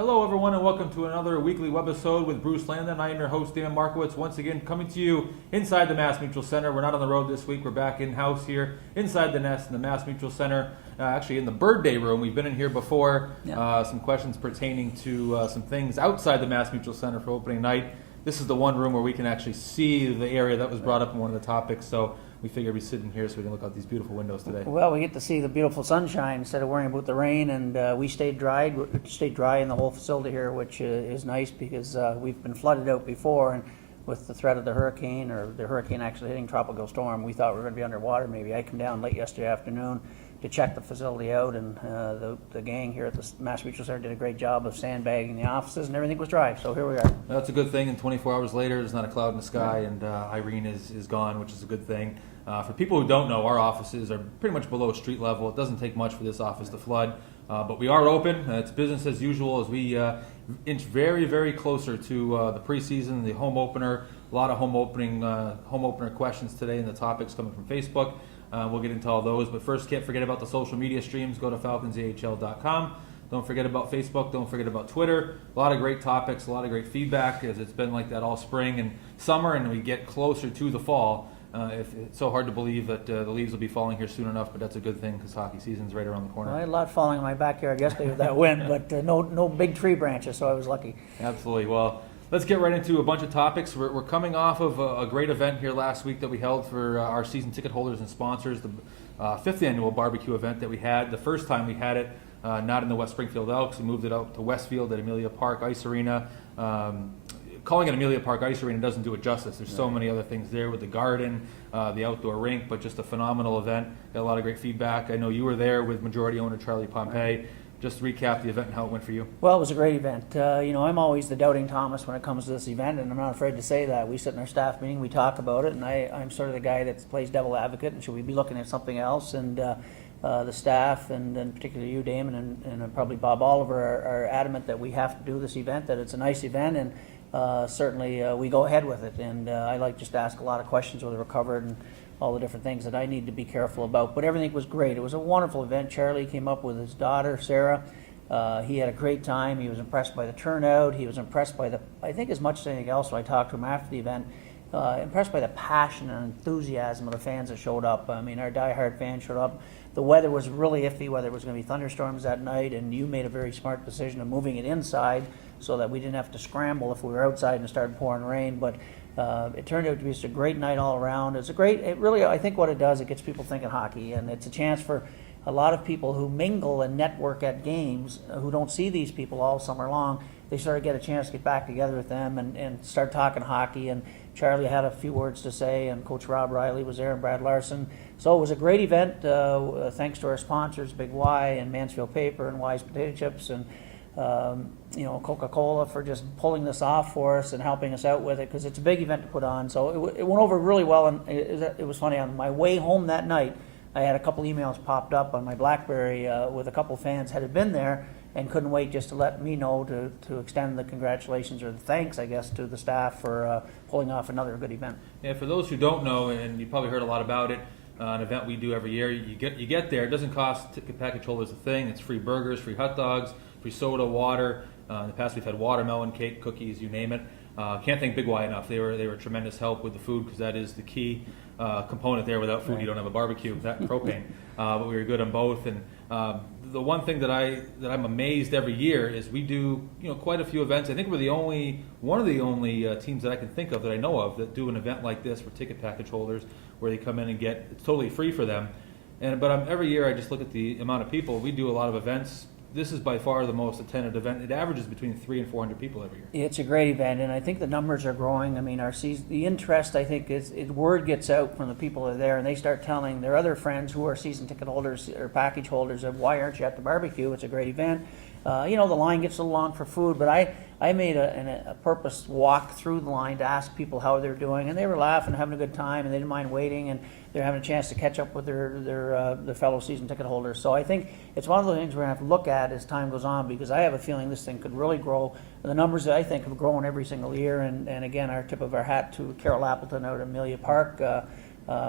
Hello everyone and welcome to another weekly webisode with Bruce Landon. I am your host Damon Markiewicz, once again coming to you inside the Mass Mutual Center. We're not on the road this week, we're back in-house here inside the nest in the Mass Mutual Center, actually in the Bird Day room. We've been in here before, some questions pertaining to some things outside the Mass Mutual Center for opening night. This is the one room where we can actually see the area that was brought up in one of the topics, so we figured we'd sit in here so we can look out these beautiful windows today. Well, we get to see the beautiful sunshine instead of worrying about the rain, and we stayed dry in the whole facility here, which is nice because we've been flooded out before, and with the threat of the hurricane, or the hurricane actually hitting tropical storm, we thought we were going to be underwater maybe. I come down late yesterday afternoon to check the facility out, and the gang here at the Mass Mutual Center did a great job of sandbagging the offices, and everything was dry, so here we are. That's a good thing, and 24 hours later there's not a cloud in the sky, and Irene is gone, which is a good thing. For people who don't know, our offices are pretty much below street level. It doesn't take much for this office to flood, but we are open. It's business as usual as we inch very, very closer to the preseason, the home opener. A lot of home opener questions today, and the topics coming from Facebook. We'll get into all those, but first, can't forget about the social media streams. Go to falconsahl.com. Don't forget about Facebook. Don't forget about Twitter. A lot of great topics, a lot of great feedback, as it's been like that all spring and summer, and we get closer to the fall. It's so hard to believe that the leaves will be falling here soon enough, but that's a good thing because hockey season's right around the corner. Well, I had a lot falling in my backyard yesterday with that wind, but no big tree branches, so I was lucky. Absolutely. Well, let's get right into a bunch of topics. We're coming off of a great event here last week that we held for our season ticket holders and sponsors, the fifth annual barbecue event that we had. The first time we had it not in the West Springfield Elks. We moved it out to Westfield at Amelia Park Ice Arena. Calling it Amelia Park Ice Arena doesn't do it justice. There's so many other things there with the garden, the outdoor rink, but just a phenomenal event. Got a lot of great feedback. I know you were there with majority owner Charlie Pompey. Just recap the event and how it went for you. Well, it was a great event. I'm always the doubting Thomas when it comes to this event, and I'm not afraid to say that. We sit in our staff meeting, we talk about it, and I'm sort of the guy that plays devil advocate, and should we be looking at something else? And the staff, and particularly you, Damon, and probably Bob Oliver, are adamant that we have to do this event, that it's a nice event, and certainly we go ahead with it. And I like just to ask a lot of questions whether we're covered and all the different things that I need to be careful about. But everything was great. It was a wonderful event. Charlie came up with his daughter, Sarah. He had a great time. He was impressed by the turnout. He was impressed by I think as much as anything else, when I talked to him after the event, impressed by the passion and enthusiasm of the fans that showed up. I mean, our diehard fans showed up. The weather was really iffy, whether it was going to be thunderstorms that night, and you made a very smart decision of moving it inside so that we didn't have to scramble if we were outside and it started pouring rain. But it turned out to be just a great night all around. I think what it does, it gets people thinking hockey, and it's a chance for a lot of people who mingle and network at games, who don't see these people all summer long. They sort of get a chance to get back together with them and start talking hockey. And Charlie had a few words to say, and Coach Rob Riley was there, and Brad Larson. So it was a great event, thanks to our sponsors, Big Y and Mansfield Paper and Y's Potato Chips, and Coca-Cola for just pulling this off for us and helping us out with it, because it's a big event to put on. So it went over really well, and it was funny. On my way home that night, I had a couple emails popped up on my BlackBerry with a couple fans that had been there and couldn't wait just to let me know to extend the congratulations, or the thanks, I guess, to the staff for pulling off another good event. Yeah, for those who don't know, and you probably heard a lot about it, an event we do every year, you get there. It doesn't cost ticket package holders a thing. It's free burgers, free hot dogs, free soda, water. In the past, we've had watermelon cake, cookies, you name it. Can't thank Big Y enough. They were tremendous help with the food, because that is the key component there. Without food, you don't have a barbecue. That and propane. But we were good on both. And the one thing that I'm amazed every year is we do quite a few events. I think we're one of the only teams that I can think of that I know of that do an event like this for ticket package holders, where they come in and it's totally free for them. But every year I just look at the amount of people. We do a lot of events. This is by far the most attended event. It averages between 300 and 400 people every year. It's a great event, and I think the numbers are growing. I mean, the interest, I think, word gets out from the people that are there, and they start telling their other friends who are season ticket holders or package holders of, why aren't you at the barbecue? It's a great event. The line gets a little long for food, but I made a purpose walk through the line to ask people how they're doing, and they were laughing, having a good time, and they didn't mind waiting, and they're having a chance to catch up with their fellow season ticket holders. So I think it's one of the things we're going to have to look at as time goes on, because I have a feeling this thing could really grow. The numbers, I think, have grown every single year, and again, our tip of our hat to Carol Appleton out at Amelia Park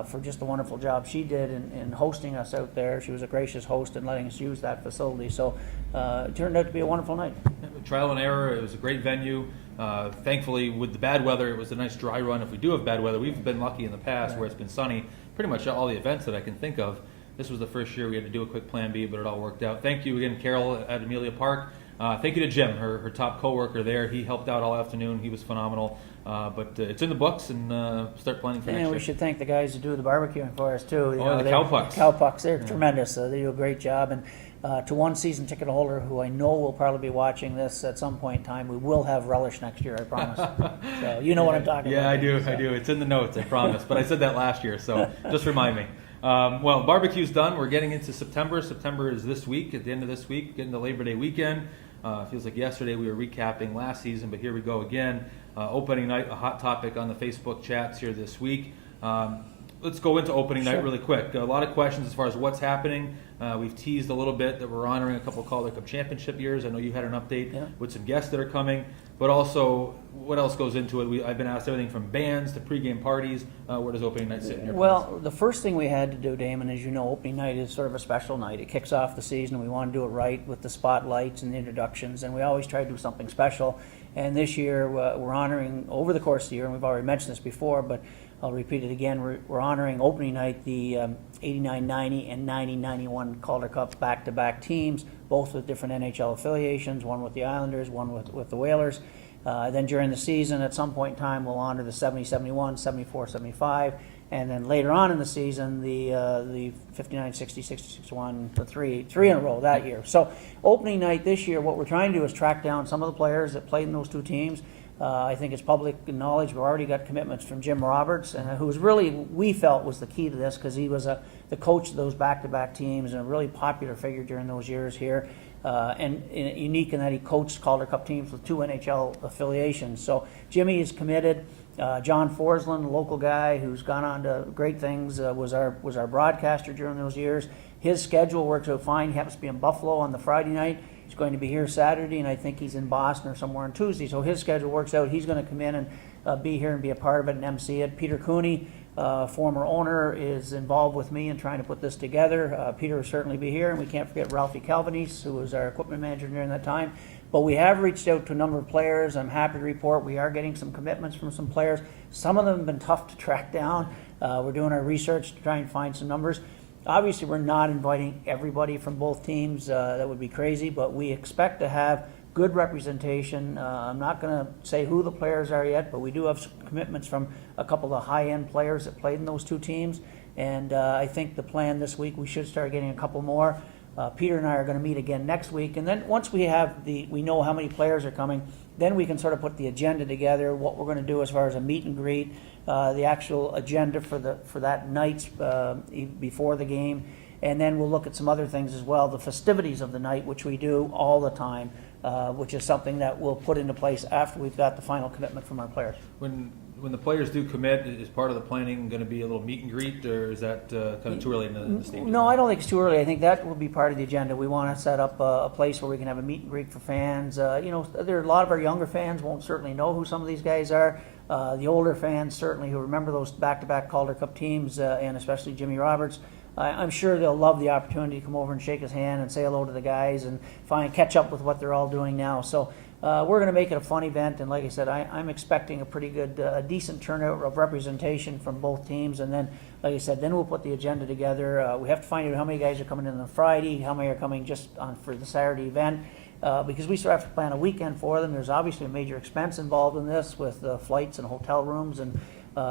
for just the wonderful job she did in hosting us out there. She was a gracious host in letting us use that facility. So it turned out to be a wonderful night. trial and error. It was a great venue. Thankfully, with the bad weather, it was a nice dry run. If we do have bad weather, we've been lucky in the past where it's been sunny. Pretty much all the events that I can think of. This was the first year we had to do a quick plan B, but it all worked out. Thank you again, Carol at Amelia Park. Thank you to Jim, her top coworker there. He helped out all afternoon. He was phenomenal. But it's in the books, and start planning for next year. And we should thank the guys who do the barbecuing for us too. The cowpucks. Cowpucks, they're tremendous. They do a great job. And to one season ticket holder who I know will probably be watching this at some point in time, we will have relish next year, I promise. So you know what I'm talking about. Yeah, I do. It's in the notes, I promise. But I said that last year, so just remind me. Well, barbecue's done. We're getting into September. September is this week, at the end of this week, getting to Labor Day weekend. Feels like yesterday we were recapping last season, but here we go again. Opening night, a hot topic on the Facebook chats here this week. Let's go into opening night really quick. A lot of questions as far as what's happening. We've teased a little bit that we're honoring a couple of Calder Cup championship years. I know you had an update with some guests that are coming, but also what else goes into it? I've been asked everything from bands to pregame parties. Where does opening night sit in your plans? The first thing we had to do, Damon, as you know, opening night is sort of a special night. It kicks off the season. We want to do it right with the spotlights and the introductions, and we always try to do something special. And this year, we're honoring, over the course of the year, and we've already mentioned this before, but I'll repeat it again, we're honoring opening night the 89-90 and 90-91 Calder Cup back-to-back teams, both with different NHL affiliations, one with the Islanders, one with the Whalers. Then during the season, at some point in time, we'll honor the 70-71, 74-75, and then later on in the season, the 59-60, 60-61, the three in a row that year. So opening night this year, what we're trying to do is track down some of the players that played in those two teams. I think it's public knowledge. We've already got commitments from Jim Roberts, who was really, we felt, was the key to this because he was the coach of those back-to-back teams and a really popular figure during those years here. And unique in that he coached Calder Cup teams with two NHL affiliations. So Jimmy is committed. John Forsland, a local guy who's gone on to great things, was our broadcaster during those years. His schedule works out fine. He happens to be in Buffalo on the Friday night. He's going to be here Saturday, and I think he's in Boston or somewhere on Tuesday. So his schedule works out. He's going to come in and be here and be a part of it and MC it. Peter Cooney, former owner, is involved with me in trying to put this together. Peter will certainly be here, and we can't forget Ralphie Calvanese, who was our equipment manager during that time. But we have reached out to a number of players. I'm happy to report we are getting some commitments from some players. Some of them have been tough to track down. We're doing our research to try and find some numbers. Obviously, we're not inviting everybody from both teams. That would be crazy, but we expect to have good representation. I'm not going to say who the players are yet, but we do have some commitments from a couple of high-end players that played in those two teams. And I think the plan this week, we should start getting a couple more. Peter and I are going to meet again next week. And then once we have we know how many players are coming, then we can sort of put the agenda together, what we're going to do as far as a meet and greet, the actual agenda for that night before the game. And then we'll look at some other things as well, the festivities of the night, which we do all the time, which is something that we'll put into place after we've got the final commitment from our players. When the players do commit, is part of the planning going to be a little meet and greet, or is that kind of too early in the stage? No, I don't think it's too early. I think that will be part of the agenda. We want to set up a place where we can have a meet and greet for fans. There are a lot of our younger fans won't certainly know who some of these guys are. The older fans certainly who remember those back-to-back Calder Cup teams, and especially Jimmy Roberts. I'm sure they'll love the opportunity to come over and shake his hand and say hello to the guys and catch up with what they're all doing now. So we're going to make it a fun event, and like I said, I'm expecting a pretty good, decent turnout of representation from both teams. And then, like I said, then we'll put the agenda together. We have to find out how many guys are coming in on Friday, how many are coming just for the Saturday event, because we still have to plan a weekend for them. There's obviously a major expense involved in this with flights and hotel rooms and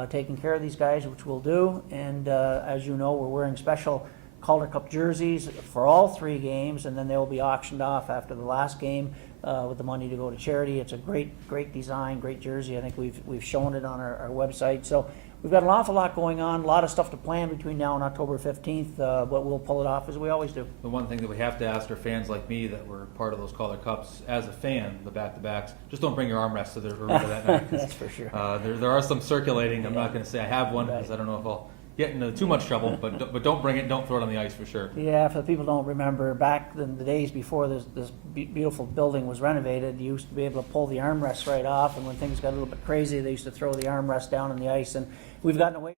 taking care of these guys, which we'll do. And as you know, we're wearing special Calder Cup jerseys for all three games, and then they will be auctioned off after the last game with the money to go to charity. It's a great design, great jersey. I think we've shown it on our website. So we've got an awful lot going on, a lot of stuff to plan between now and October 15th, but we'll pull it off as we always do. The one thing that we have to ask our fans like me that were part of those Calder Cups, as a fan, the back-to-backs, just don't bring your armrests to the arena that night. That's for sure. There are some circulating. I'm not going to say I have one because I don't know if I'll get into too much trouble, but don't bring it, don't throw it on the ice for sure. Yeah, for the people who don't remember, back in the days before this beautiful building was renovated, you used to be able to pull the armrests right off, and when things got a little bit crazy, they used to throw the armrest down on the ice, and we've gotten away